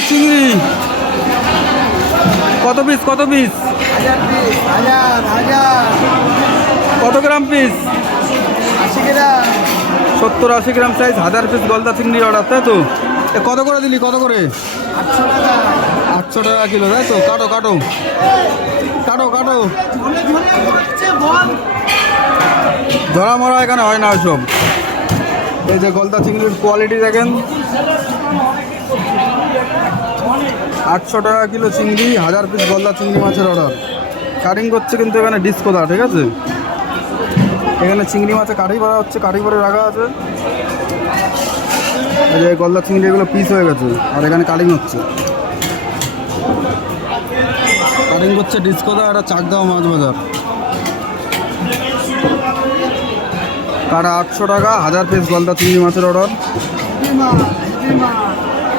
Piece চিংড়ি? কত piece কত পিস? কত গ্রাম পিস? 70-80 গ্রাম সাইজ 1000 পিস গলদা চিংড়ি অর্ডার, তাই তো? কত করে দিলি, কত করে? 800 টাকা কিলো, তাই তো? কাটো কাটো কাটো কাটো, ধরা মরা এখানে হয় না ওইসব। এই যে গলদা চিংড়ির কোয়ালিটি দেখেন, 800 টাকা কিলো চিংড়ি, 1000 পিস গলদা চিংড়ি মাছের অর্ডার। কাটিং করছে কিন্তু এখানে ডিসকোদা, ঠিক আছে? এখানে চিংড়ি মাছে কাঠি ভরা হচ্ছে, কাঠি ভরে রাখা আছে। এই যে গলদা চিংড়ি এগুলো পিস হয়ে গেছে, আর এখানে কাটিং হচ্ছে। কাটিং করছে ডিসকোদা, এটা চাকদাও মাছ বাজার। কাটা 800 টাকা, 1000 পিস গলদা চিংড়ি মাছের অর্ডার।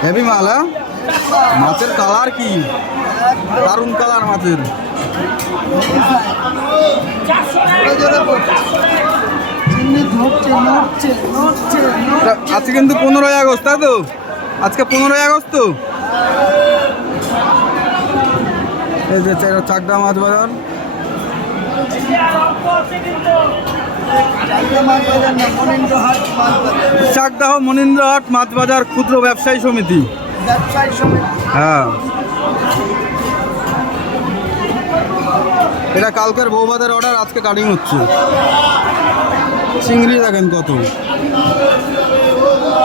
হেভি মাল, হ্যাঁ? মাছের কালার কি দারুণ কালার মাছের। আজকে কিন্তু 15ই আগস্ট, তাই তো? আজকে 15ই আগস্ট তো। এই যে চাকদা মাছ বাজার। চাকদাহ মনীন্দ্রহাট মাছ বাজার ক্ষুদ্র ব্যবসায়ী সমিতি। হ্যাঁ, এটা কালকের বৌভাতের অর্ডার, আজকে কাটিং হচ্ছে। চিংড়ি দেখেন কত।